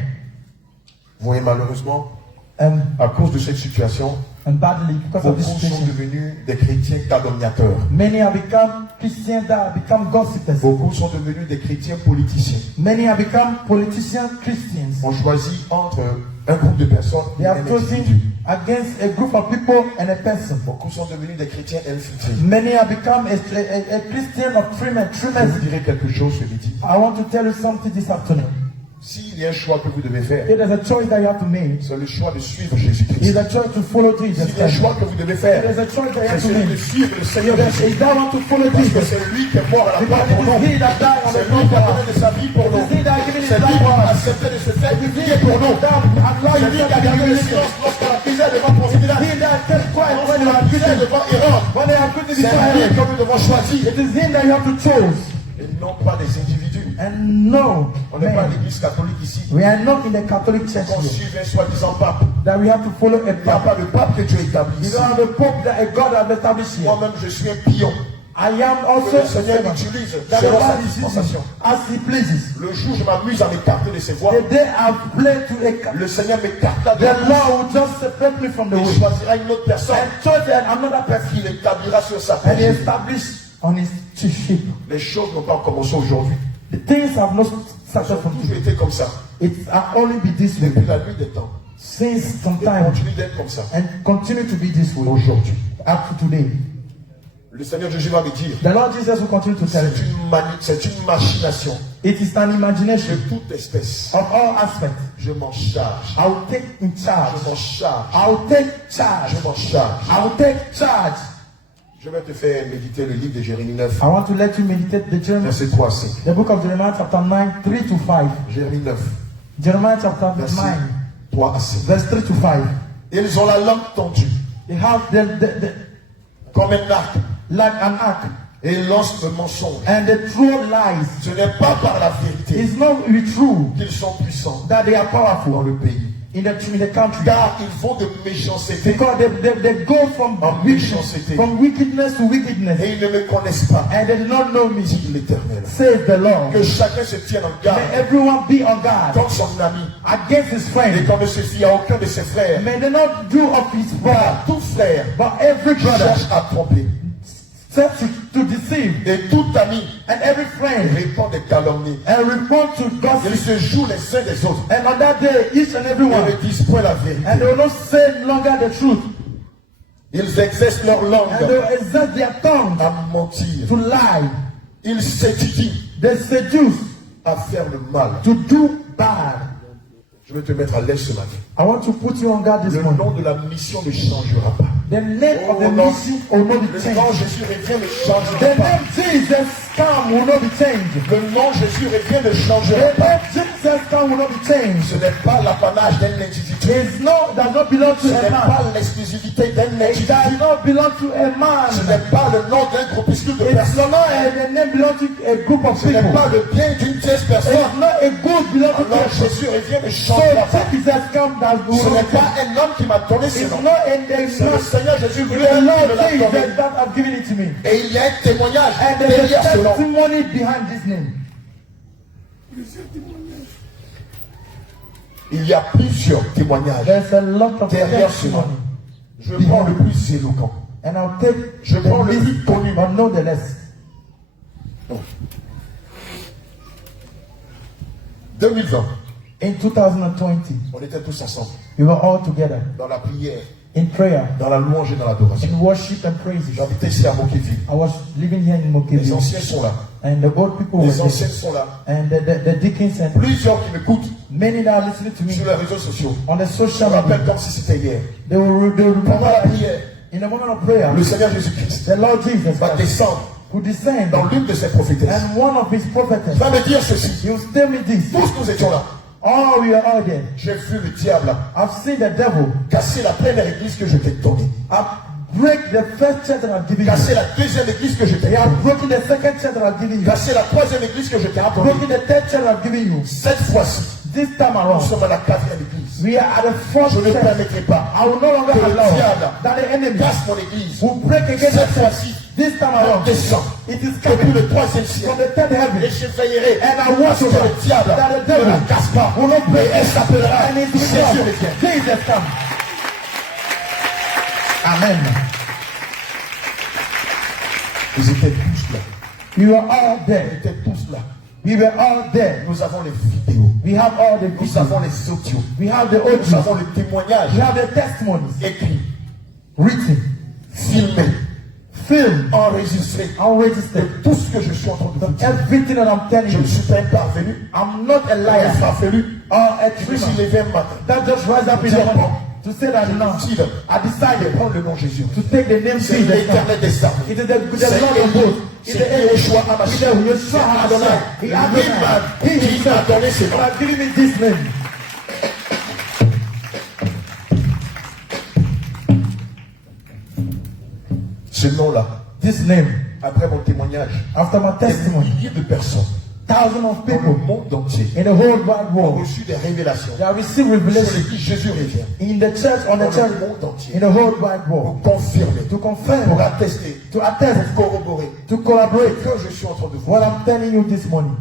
Vous voyez, malheureusement, And à cause de cette situation, badly, because of beaucoup this sont situation, devenus des chrétiens calomniateurs. many have become Christians that have become gossipers. Beaucoup sont devenus des chrétiens politiciens. Many have become politician Christians. On choisit entre un groupe de personnes et They un have chosen individu. against a group of people and a person. Beaucoup sont devenus des chrétiens infiltrés. Many have become a Christian of Je vous treatment. dirai quelque chose ce midi. I want to tell you something this afternoon. S'il y a un choix que vous devez faire, It is a choice that you have to make. c'est le choix de suivre It Jésus-Christ. is a choice to follow Jesus S'il y a un Christ. choix que vous devez It faire, is a choice that you c'est have to celui de make. suivre le Seigneur Yes, Jésus. is that want to follow Parce que Jesus. c'est lui qui est mort à la croix Because pour it nous. is He that died on the C'est lui qui a cross. donné de sa vie pour It nous. is He that given His C'est lui life qui for a us. accepté de se faire It is He humilier pour nous. that allowed C'est lui qui a gardé le silence lorsqu'on l'accusait devant Ponce Pilate. He that kept quiet when Lorsqu'on they are l'accusait accusing. devant Hérode. When they are accusing C'est before lui Herod. que nous devons choisir. It is Him that you have to choose. Et non pas des individus. And no, On n'est pas à man, l'église catholique ici. we are not in the Catholic Church On here, suit un soi-disant pape. that we have to follow a Il n'y a pope. pas de pape que Dieu établit You ici. don't have a pope that a God has established here. Moi-même, je suis un pion. I am Que also le Seigneur servant utilise that the selon sa Lord is dispensation. using as He pleases. Le jour où je m'amuse à m'écarter de ses voies, The day I play to le Seigneur m'écartera de the Lord will just separate me from the Il way choisira une autre personne and choose another person qu'il établira sur sa and He terre. established on His chiefship. Les choses n'ont pas commencé aujourd'hui. The things have not Ça a started from toujours today. été comme ça. It has only been this way Depuis la nuit des temps. since some Et time continue d'être comme ça. and continue to be this way Aujourd'hui. up to today. Le Seigneur Jésus va me dire, The Lord Jesus will continue to tell you. c'est une machination It is an de imagination toute espèce. of all aspects. Je m'en charge. I will take in charge. Je m'en charge. I will take charge. Je m'en charge. I will take charge. Je vais te faire méditer le livre de Jérémie 9, I want to let you meditate the Jeremiah, verset 3 à 5. the book of Jeremiah chapter 9, 3 to 5. Jérémie 9, Jeremiah chapter verset 9, 3 à 5. verse 3 to 5. Ils ont la langue tendue, They have the comme un arc, like an ark, et ils lancent le mensonge. and they throw lies. Ce n'est pas par la vérité It's not true qu'ils sont puissants that they are dans powerful le pays. in the country. Car ils vont de méchanceté Because they go from wickedness to wickedness, et ils ne me connaissent pas, and they do not know me, dit l'Éternel. says the Lord. Que chacun se tienne en garde May everyone be on guard contre son ami against his et friend. qu'on ne se fie à aucun de ses frères. May they not do of his brother, Car tout frère but every brother cherche à tromper set to deceive, et tout ami and every friend répand des calomnies. and report to Ils gossip. se jouent les uns des autres And on that day, each and every et one, ne disent point la and they vérité. will not say longer the truth, Ils exercent leur and they langue will exert their tongue à mentir. to lie. Ils s'étudient They seduce à faire le mal. to do bad. Je vais te mettre à l'aise ce matin. I want to put you on guard this Le morning. nom de la mission ne changera pas. The name of the Oh, non. mission will not be Le nom changed. Jésus revient ne The changera pas. name Jesus come will not be changed. Le nom Jésus revient ne The changera pas. name Jesus come will not be changed. Ce n'est pas l'apanage d'un individu. It does not belong to Ce a n'est man. pas l'exclusivité d'un It does individu. not belong to a Ce man. n'est pas le nom d'un groupuscule de It's personnes. not the name belong to a group of Ce n'est people. pas le bien d'une tierce personne. It's not a good belong to Alors a person. Jésus revient ne So changera pas. Jesus come that Ce will n'est not pas un homme qui m'a donné ce It's nom. not a C'est le Seigneur Jésus the lui-même qui Lord me l'a donné. Jesus that have given it to me. Et il y a un témoignage And there's a derrière ce nom. testimony behind this name. Il y a plusieurs témoignages There's a lot of derrière ce nom. testimony. Je prends le plus éloquent. And I'll take Je prends the le plus least, connu. but not the less. 2020, In 2020, on était tous ensemble we were all together dans la prière, in prayer, dans la louange et dans l'adoration. in worship and praises. J'habitais ici à Mokéville. I was living here in Les Mokevi, anciens sont là. And the old people were Les anciens there. sont là. And the deacons and Plusieurs qui m'écoutent many that are listening to me sur les réseaux sociaux. on the Je social me rappelle media. comme si c'était hier. They will Pendant la remember prière, in the moment of prayer, le Seigneur Jésus-Christ the Lord Jesus va Christ descendre who descend dans l'une de ses prophétesses. and one of his prophets, Il va me dire ceci. he will tell me this. Tous nous étions là. Oh, we are all there. J'ai vu le diable I've seen the devil casser la première église que je t'ai donnée. break the first church that I've given you. Casser la deuxième église que je t'ai He has donnée. broken the second church that I've given you. Casser la troisième église que je t'ai donnée. Broken the third church that I've given you. Cette fois-ci, This time nous around, sommes à la quatrième église. we are at the fourth Je ne church. permettrai pas I will no longer que le allow diable that the enemy casse mon église. will break against Cette the church. fois-ci, This time on around, descend it is depuis coming le troisième from ciel. the third heaven. Et je veillerai And I à watch ce que over le diable that the ne devil la casse pas. will not Et break elle s'appellera and it will Jésus come. revient. Jesus come. Amen. Ils étaient tous là. We were all Ils there. étaient tous là. We were all there. Nous avons les vidéos. We have all the Nous avons videos. les audios. We have the Nous audio. avons les témoignages We have the testimonies. écrits, Written. filmés, Filmed. enregistrés. Unregistered. Tout ce que je suis en train de vous dire. Everything that I'm telling Je ne you. suis pas un parvenu. I'm not a Un liar farfelu. or a Je me suis dreamer. levé un matin. That just rise up in the morning to say that no, Décide I de decided prendre le nom Jésus. to take the name C'est Jesus. l'éternel des armées. It is the C'est Lord of hosts. It is C'est the Yeshua It is Hamashiach. the Yeshua C'est Adonai. Hamashiach. He Lui-même He qui m'a himself donné ce nom. has given me this name. Ce nom-là, This name. après mon témoignage, After my des testimony, milliers de personnes thousands of dans le people monde entier in the whole wide ont world reçu des révélations they have received sur revelation lesquelles Jésus revient in the church, on the dans church, le monde entier in the whole wide pour world, confirmer, to confirm, pour attester, to attest, pour corroborer to collaborate. que je suis en train de vous What dire. I'm telling you this morning.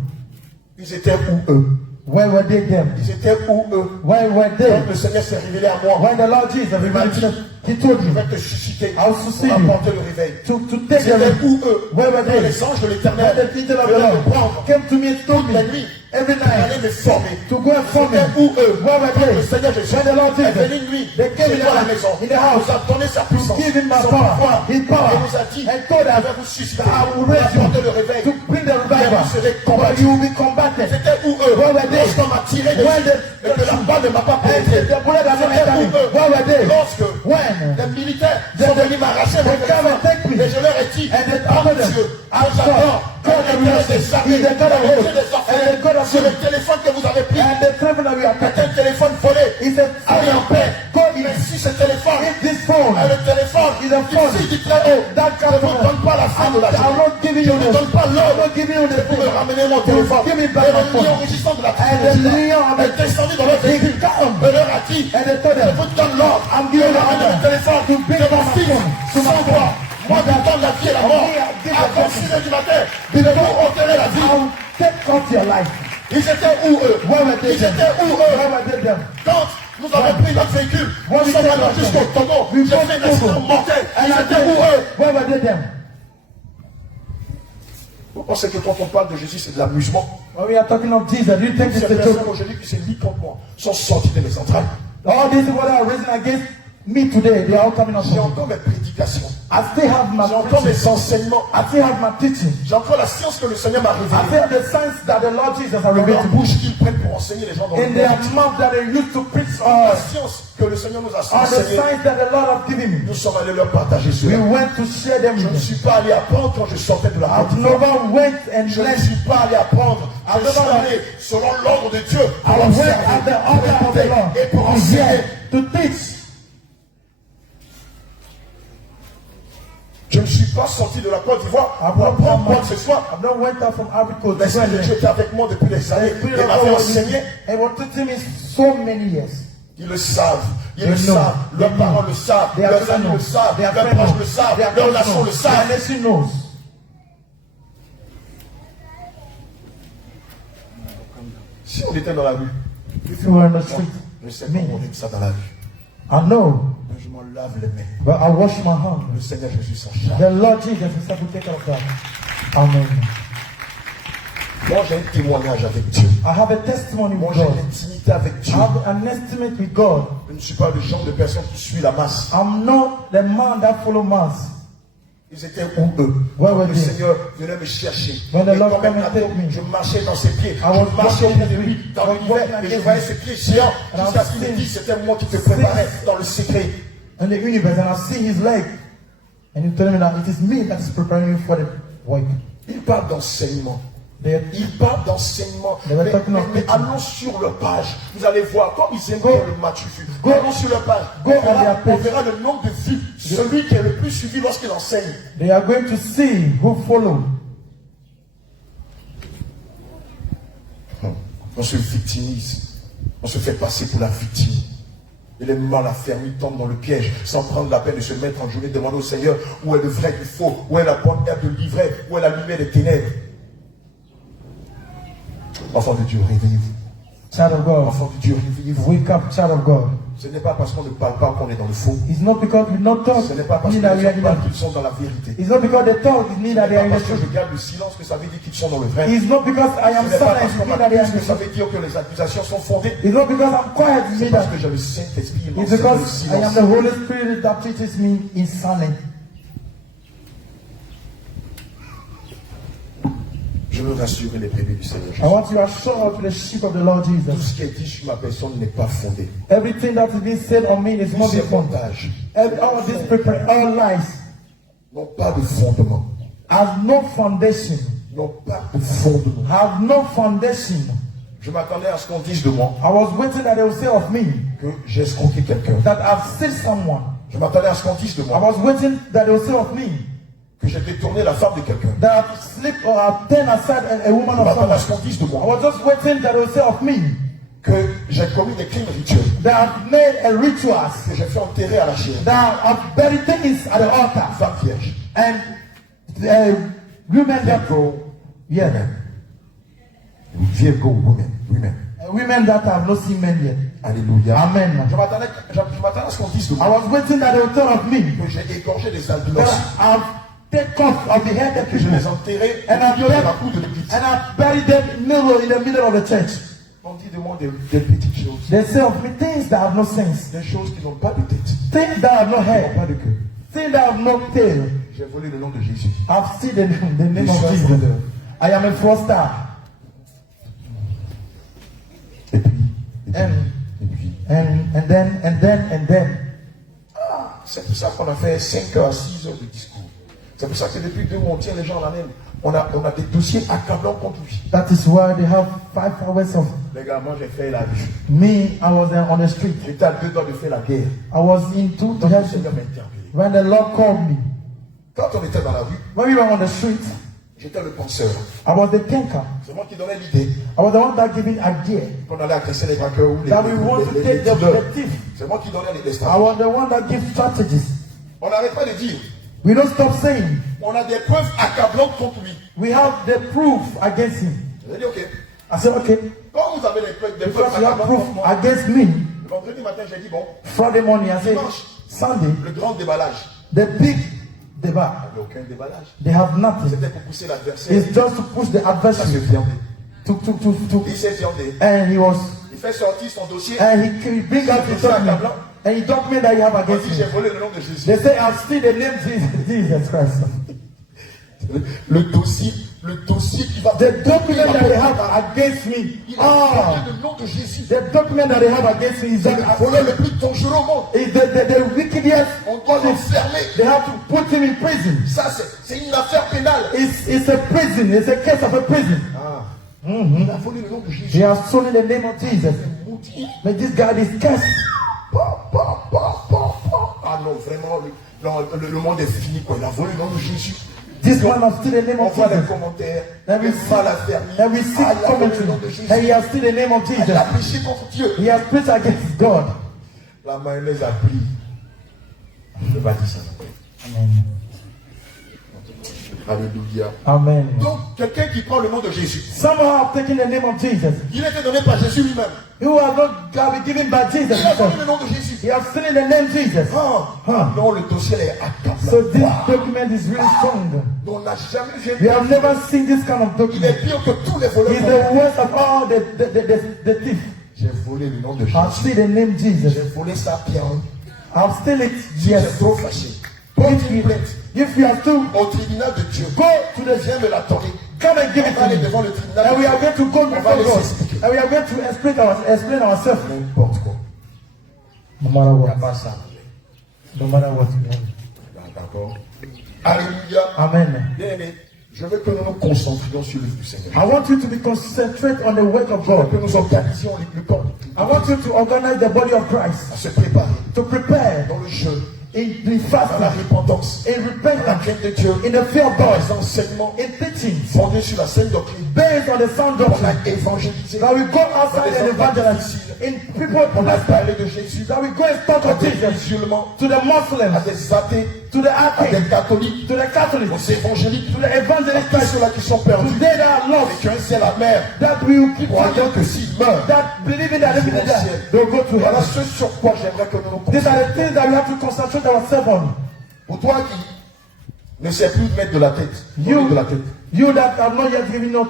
Ils étaient où eux? Where were they then? Ils étaient où eux? Where were Quand they? le Seigneur s'est révélé à moi, When the Lord Jesus revealed himself, he told je you vais te susciter I'll pour sustain you. apporter le réveil. to take Ils the étaient où eux? Where were Quand they? les anges de When l'éternel the people of the venaient me Lord prendre came to me and told me la nuit, every pour aller night me former. to go and form me. C'était où eux? Where were Quand le they? Seigneur Jésus When the Lord est Jesus venu une nuit, they came c'est in toi la the maison, in the house nous a donné sa puissance, to give him my son power, pouvoir, his power, et nous a dit, and told je us vais vous susciter, that I will pour raise you apporter le réveil, to bring the et revival. vous serez But combattus. you will be combated. C'était où eux? Where were they? Lorsqu'on m'a tiré When dessus, the- et que la balle ne m'a pas And pénétré. the bullet has not C'était entered où me. eux? Where were they? Lorsque When? les militaires sont venus m'arracher mon They come and take me. téléphone, et je leur ai dit, And they oh told them, Dieu, I'm j'adore, God quand of il y a mercy, des armées, He is the God of il y a hosts, des and the orphelins, God of sur le hosts. téléphone que vous avez pris, And the travel that we are c'est un taking téléphone volé. is a Allez en paix. God Mais is si ce téléphone, this phone. le téléphone, is a phone. ici du très haut, That je ne vous donne pas la fin de la I'm journée. not giving Je you ne vous donne the pas I'm l'ordre not giving you the pour me ramener mon You téléphone. give me Et back my le lion phone. rugissant de la And the lion est descendu dans leur véhicule. He come. Et leur a dit, And they told je them, vous donne l'ordre. I'm giving de you ramener order le téléphone to bring de mon my fils phone to my sans phone. toi. Moi, je donne la vie et la mort. give À the 6 heures du matin, je vais vous ôter la vie. I'll take out your life. Ils étaient où eux? Where were they Ils then? étaient où Where eux? were they then? Quand nous avons pris notre véhicule, When nous we sommes take allés our jusqu'au phone, Togo. we J'ai go fait un to accident Togo. mortel. And Ils I étaient où eux? said, where were they then? Vous pensez que quand on parle de Jésus, c'est de l'amusement? When we are talking of Jesus, you think Ces it's a personnes joke. aujourd'hui qui se lient contre moi sont sorties de mes entrailles. All these people that are risen against me today, they are all coming up J'ai from me. encore mes prédications. I still have my J'ai encore preaching. mes enseignements. I still have my teaching. J'ai encore la science que le Seigneur m'a I révélée. still have the signs that the Lord Jesus has Dans revealed leur to me. bouche qu'ils prennent pour enseigner les gens dans le In their monde. mouth that they used to preach La science que le Seigneur nous a are the enseignée, signs that the Lord has given me. nous sommes allés leur partager We cela. went to share them Je with ne them. suis pas allé apprendre quand je sortais de la I've porte. never went and Je ne learned. suis pas allé apprendre. Je suis allé selon l'ordre de Dieu pour I went observer, at the pour order of the écouter Lord et pour to enseigner. hear, to teach. Je ne suis pas sorti de la Côte d'Ivoire I've pour not apprendre quoi come que ce soit. I've not went out from Ivory Coast. L'Esprit de Dieu était avec moi depuis des années. The Spirit Il of God m'avait was enseigné. and was teaching me so many years. Ils le savent. Ils They le know. savent. Leurs They parents know. le savent. Their Leurs friends amis le know. savent. Their Leurs friends proches know. le savent. Their Leur friends nation know. le Their savent. nation knows. Si on était dans la rue, If you were in the street, je sais comment on dit ça dans la rue. I know, Mais je m'en lave les mains. but I wash my hands. Le Seigneur Jésus s'en charge. The Lord Jesus himself will take care of that. Amen. Moi, j'ai un témoignage avec Dieu. I have a testimony Moi, with j'ai God. une intimité avec I Dieu. have an estimate with God. Je ne suis pas le genre de personne qui suit la masse. I'm not the man that follow mass. Ils étaient où eux? Where were Le they? Seigneur venait me chercher. When the Et Lord comme came un and bateau, take me, je marchais dans ses pieds. I was Je marchais walking auprès de with lui him. dans I was l'univers. walking Et je against voyais him. ses pieds géants. And Jusqu'à I've ce qu'il me seen dise, c'était moi qui te préparais dans le secret. in the universe, and I see his leg. And you tell me that it is me that is preparing you for the work. Il parle d'enseignement. They, Il parle d'enseignement. They were talking of Mais teaching. allons sur leur page. Vous allez voir, comme ils aiment Go. bien le match fufu. Go. Allons sur leur page. Go On on verra, their page. on verra le nombre de vues. Celui qui est le plus suivi lorsqu'il enseigne. they are going to see who follow. On se victimise. On se fait passer pour la victime. Et les mal affermis tombent dans le piège sans prendre la peine de se mettre en journée, demander au Seigneur où est le vrai du faux, où est la bonne herbe de l'ivraie, où est la lumière des ténèbres. Enfant de Dieu, réveillez-vous. Child of God, Enfant de Dieu, réveillez-vous. wake up, child of God. Ce n'est pas parce qu'on ne parle pas qu'on est dans le faux. It's not because we not talk, Ce n'est pas parce mean que that les we are gens in parlent the, qu'ils sont dans la vérité. it's not because they talk, it mean Ce that they n'est are pas in the parce que truth. je garde le silence que ça veut dire qu'ils sont dans le vrai. It's not because I am Ce n'est pas parce silent, qu'on it mean that they are in m'accuse the que ça truth. veut dire que les accusations sont fondées. It's not because I'm quiet, it C'est mean parce that que j'ai le Saint-Esprit et it's m'enseigne le because I am silence. the Holy Spirit that teaches me in silence. Je veux rassurer les bébés du Seigneur I Jésus. want to assure to the sheep of the Lord Tout Jesus. ce qui est dit sur ma personne n'est pas fondé. Everything that is being said on me is Tous not ces the fund. montages All this paper, all lies, n'ont pas de fondement. have no foundation. N'ont pas de fondement. Have no foundation. Je m'attendais à ce qu'on dise de moi I was waiting that they will say of me que j'ai escroqué quelqu'un. that I've seen someone. Je m'attendais à ce qu'on dise de I moi was waiting that they will say of me que j'ai détourné la femme de quelqu'un. that I've slipped or I've turned aside a woman Je of m'attendais à someone. ce qu'on dise de I moi was just waiting that they will say of me que j'ai commis des crimes rituels, that I've made a ritual, que j'ai fait enterrer à la chair. that I've buried things at the altar, Femme vierge. and women that yeah, Virgo women. Women. women that have not seen men yet. Alléluia. Amen. Je m'attendais à ce qu'on dise de I moi was waiting that they will tell of me que j'ai égorgé des that albinos, I've taken off of the head of que je people les enterrais and au milieu de la I've cour de l'église. buried them in the middle of the church. On dit de moi des petites choses, They say of me things that have no sense, des choses qui n'ont pas de tête, things that have no qui n'ont head, pas de cœur. things that have no tail. J'ai volé le nom de Jésus. I've seen the name Je suis of un Jesus. fraudeur. I am a fraudster. Et puis, And then. c'est pour ça qu'on a fait 5 heures à 6 heures de discours. C'est pour ça que depuis 2 mois, on tient les gens en haleine. On a des dossiers accablants contre lui. That is why they have 5 hours of Les gars, moi j'ai fait la vie. me. I was on the street. J'étais à 2 doigts de faire la guerre. I was into Donc the le Seigneur m'a interpellé. when the Lord called me. Quand on était dans la rue, When we were on the street, j'étais le penseur. I was the thinker. C'est moi qui donnais l'idée I was the one that giving idea qu'on allait agresser les vainqueurs ou les that we want to take the leaders. objective. C'est moi qui donnais les I destins. was the one that gives strategies. On n'arrête pas de dire, We don't stop saying on a des preuves accablantes contre lui. we have the proof against him. J'ai dit, ok. I said, okay, Quand vous avez des preuves because you have accablantes proof contre moi, against me. le vendredi matin, j'ai dit, bon, Friday morning, I said, Sunday, le grand déballage. the big Il debate. n'y avait aucun déballage. They have nothing. C'était pour pousser l'adversaire. It's just to push the Ça se adversary viandait. to Il s'est viandé. and he was Il fait sortir son dossier. and he bring out the document and he document that you have On against dit, j'ai me. volé le nom de Jésus. They say I've seen the name Jesus Christ. Le dossier qui va... The document that they have against me. Il a volé Ah, le nom de Jésus. the document that they have against me is C'est le voleur le plus dangereux au monde. the wickedest. On doit l'enfermer. They have to put him in prison. Ça, c'est une affaire pénale. It's a prison. It's a case of a prison. Il a volé le nom de Jésus. They have stolen the name of Jesus. Maudit. But this guy is cursed. Ah non, vraiment, le monde est fini, quoi. Il a volé le nom de Jésus. This man has stolen the name On of voit les Jesus. commentaires. And we Les see, mal affermis. and we see Ah, il a volé commentary. le nom de Jésus. And he has stolen the name of Il a Jesus. péché contre Dieu. He has preached against God. La mayonnaise a pris. Je ne vais pas dire ça. Amen. Alléluia. Amen. Donc, quelqu'un qui prend le nom de Jésus, Somehow have taken the name of Jesus. il a été donné par Jésus lui-même. Who has not been given by Jesus Il a donné himself. le nom de Jésus. He has stolen the name Jesus. Non, le dossier est accablant. So this document is really strong. On n'a jamais vu. We have never seen this kind of Il est document. pire que tous les voleurs. He's the worst of all the thief. J'ai volé le nom de I've Jésus. seen the name Jesus. J'ai volé sa pierre. I've stolen it. J'ai Yes. trop fâché. Porte une plainte If you have to, au tribunal de Dieu. go to the Viens me la donner. come and give On it va to aller me. devant le tribunal And de we are Dieu. going to go On va before les God. expliquer. And we are going to explain ourselves. N'importe quoi. No matter Il n'y a what. pas ça. No matter what. D'accord. Alléluia. Amen. Bien aimé, je veux que nous nous concentrions sur l'œuvre du Seigneur. I want you to be concentrated on the work of Je veux God. que nous organisions le corps I want you to organize the body of Christ, à se préparer to prepare dans le jeûne, in the dans la fasting, repentance, in dans la repentance, crainte de Dieu, in the fear of dans God, les enseignements in teachings, fondés sur la saine doctrine, based on the sound on a doctrine. évangélisé, That we go outside and evangelize in people, on a parlé de Jésus that we go and talk à of des Jesus, musulmans, to the à Muslims, des athées, to the à des atheists, catholiques, to the Catholics, aux évangéliques, to the à evangelists, tous ceux-là qui sont perdus, to they that are et lost, qui ont un ciel amer, that we will keep croyant que s'ils meurent, that believing that living in that, they'll go to voilà heaven. ce sur quoi j'aimerais que nous nous These are concentrions. the things that we have to concentrate ourselves on. Pour toi qui ne sais plus mettre de la tête, You, de la tête. you that have not yet given up,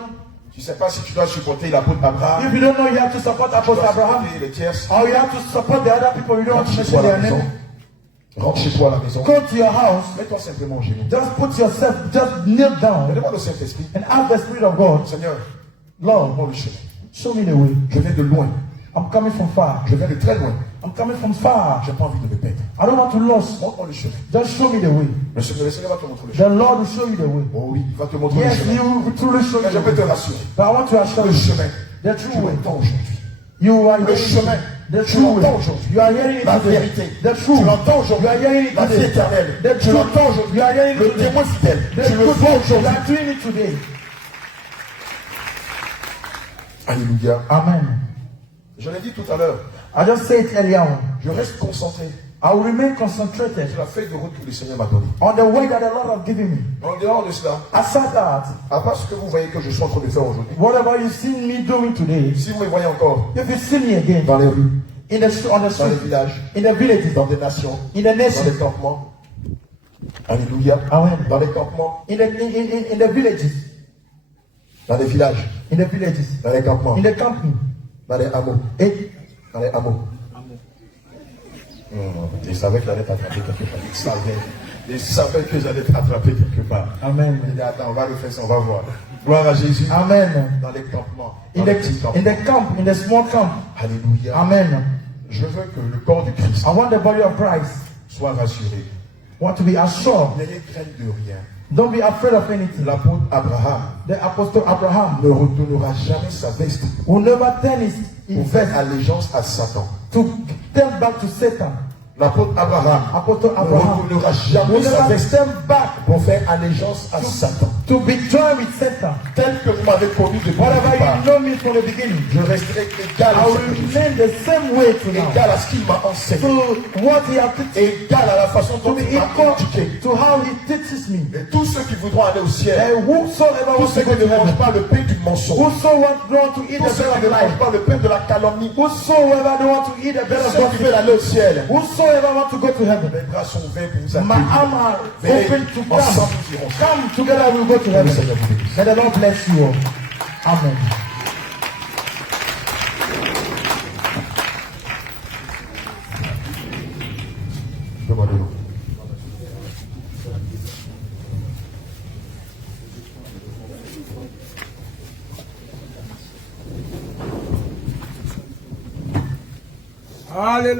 Tu ne sais pas si tu dois supporter l'apôtre Abraham, if you don't know, you have to support tu dois Apostle Abraham, supporter les tierces. or you have to support the other people you don't want Rentre to chez toi mention à la their maison. name. Rentre chez toi à la maison. Go to your house, Mets-toi simplement au genou. just put yourself, just kneel down Demande au Saint-Esprit, and ask the Spirit of God, Seigneur, Lord, montre-moi le chemin. show me the way. Je viens de loin. I'm coming from far. Je viens de très loin. I'm coming from far. J'ai pas envie de me perdre. I don't want to lose. Montre-moi le chemin. Just show me the way. Le Seigneur va te montrer le chemin. The Lord will show you the way. Oh oui, il va te montrer le Yes, chemin. He will truly show Mais you je the peux te way. rassurer. But I want to assure Le you, chemin, the tu true way. l'entends aujourd'hui. You are Le hearing chemin, it. The tu true l'entends way. aujourd'hui. You are hearing it La today. vérité, The tu truth. l'entends You aujourd'hui. are hearing it La vie today. éternelle, The tu truth. l'entends aujourd'hui. You are hearing it Le today. témoin fidèle, The tu le truth. vois You aujourd'hui. are doing it today. Alléluia. Amen. Je l'ai dit tout à l'heure, I just said it earlier on. je reste concentré I will remain concentrated sur la feuille de route que le Seigneur m'a donnée. on the way that the Lord has given me. En dehors de cela, Aside that, à part ce que vous voyez que je suis en train de faire aujourd'hui, whatever you see me doing today, si vous me voyez encore if you see me again dans les rues, in the on the dans les street, villages, in the villages, dans des nations, in the dans nation, les campements, alléluia, Amen. dans les campements, in the villages, dans les villages, in the villages, dans les campements, in the company, dans les hameaux, it, dans les hameaux. Je savais que j'allais t'attraper quelque part. Je savais que j'allais t'attraper quelque part. Amen. Il dit, attends, on va le faire ça, on va voir. Gloire à Jésus. Amen. Dans les campements, In dans les petits the campements. camp, in the small camp, Alléluia. Amen. Je veux que le corps du Christ I want the body of Christ. soit rassuré. Want to be assured. N'ayez crainte de rien. Don't be afraid of anything. L'apôtre Abraham The apostle Abraham ne redonnera jamais sa veste will never turn his pour faire vest allégeance à Satan. to turn back to Satan. L'apôtre Abraham Apostle ne Abraham redonnera jamais will sa never veste turn back pour faire allégeance à Satan. to be joined with Satan. Tel que vous m'avez connu depuis le Whatever départ, you know me from the beginning, je resterai égal I à will ce que je suis. remain the same way to now. Égal à ce qu'il m'a enseigné. To what he has taught Égal à la façon to dont be il m'a equal éduqué. to how he teaches me. Et tous ceux qui voudront aller au ciel, And whosoever tous wants ceux to qui go ne to mangent heaven, pas le pain du mensonge, whosoever want to eat tous the ceux bread qui of ne mangent life, pas le pain de la calomnie, whosoever don't want to eat the bread of ceux qui God, veulent aller au ciel, whosoever want to go to heaven, mes bras sont ouverts pour vous my accueillir. arms are Venez, open to ensemble come. nous irons. Come together, we'll go to Que le heaven. Seigneur vous bénisse. May the Lord bless you all. Amen. Demandez-nous. Alléluia.